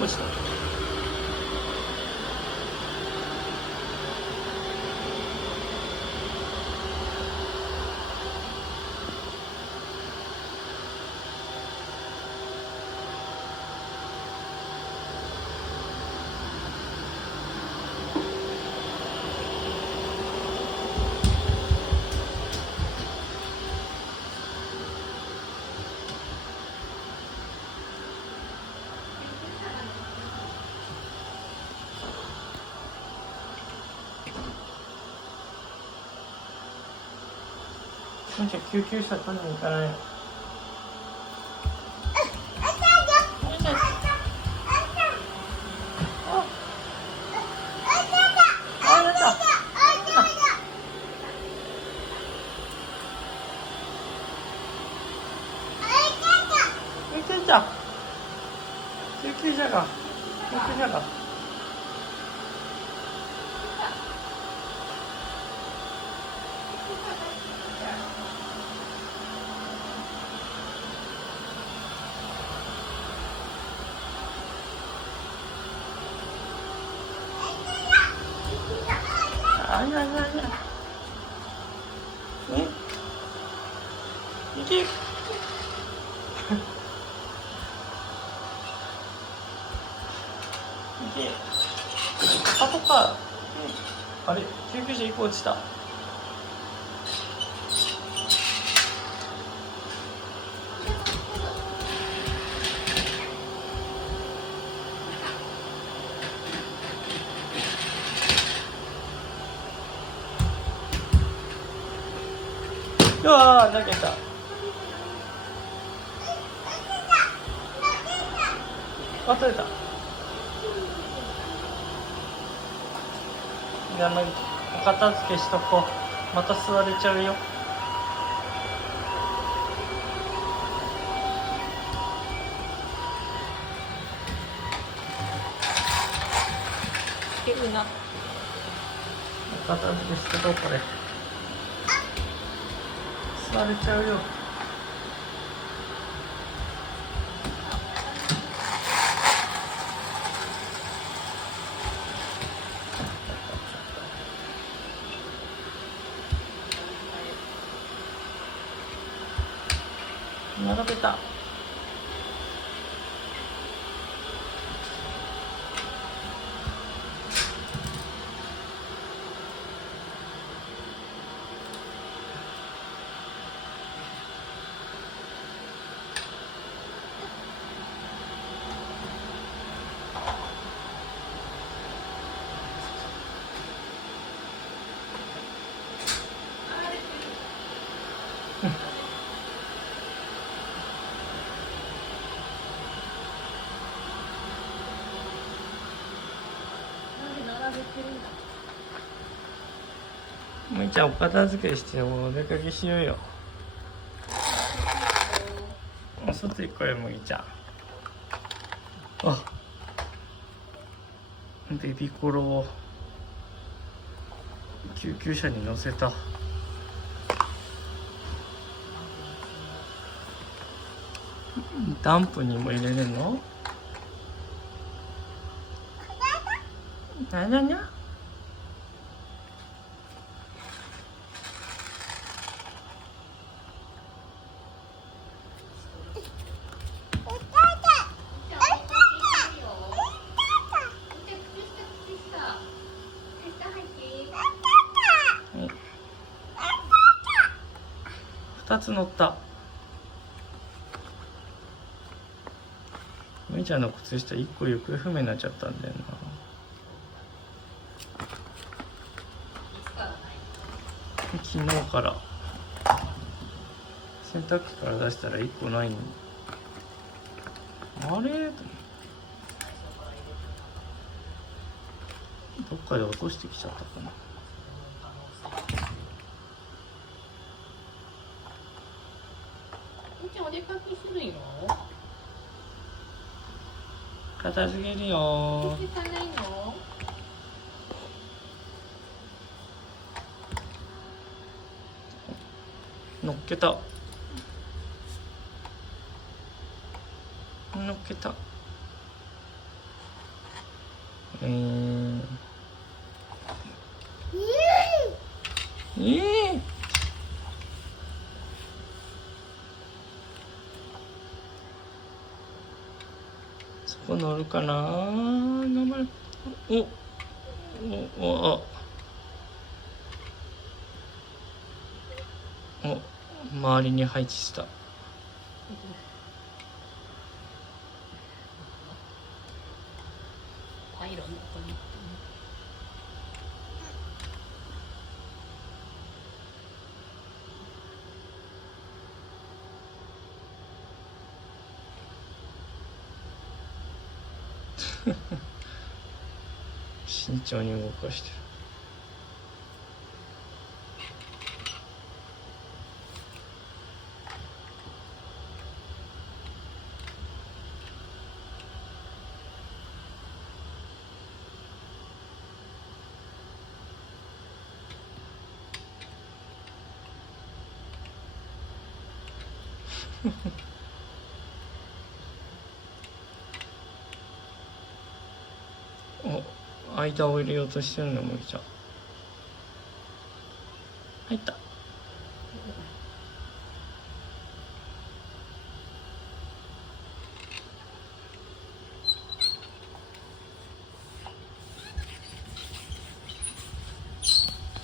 落ちた。もんちゃん救急車取りに行かないの？救急車があいやいやいや行けパトカー、あれ救急車1個落ちた。うわー投げた。あ、取れた。お片付けしとこう。また座れちゃうよ。いいな。お片付けしとこう。これ座れちゃうよ。並べた。むいちゃんお片付けしてお出かけしようよ。外行こうよむいちゃん。あ、ベビコロを救急車に乗せた。ダンプにも入れるの？なにゃ2つ乗った。むいちゃんの靴下1個行方不明になっちゃったんだよな。昨日から洗濯機から出したら1個ないの。あれどっかで落としてきちゃったかな。お出かけするよ。片付けるよ。行かないの？乗っけた。乗っけた。そこ乗るかな。頑張れ。周りに配置した。パイロンのとこに。慎重に動かしてる。間を入れようとしてるのもいちゃん。入った。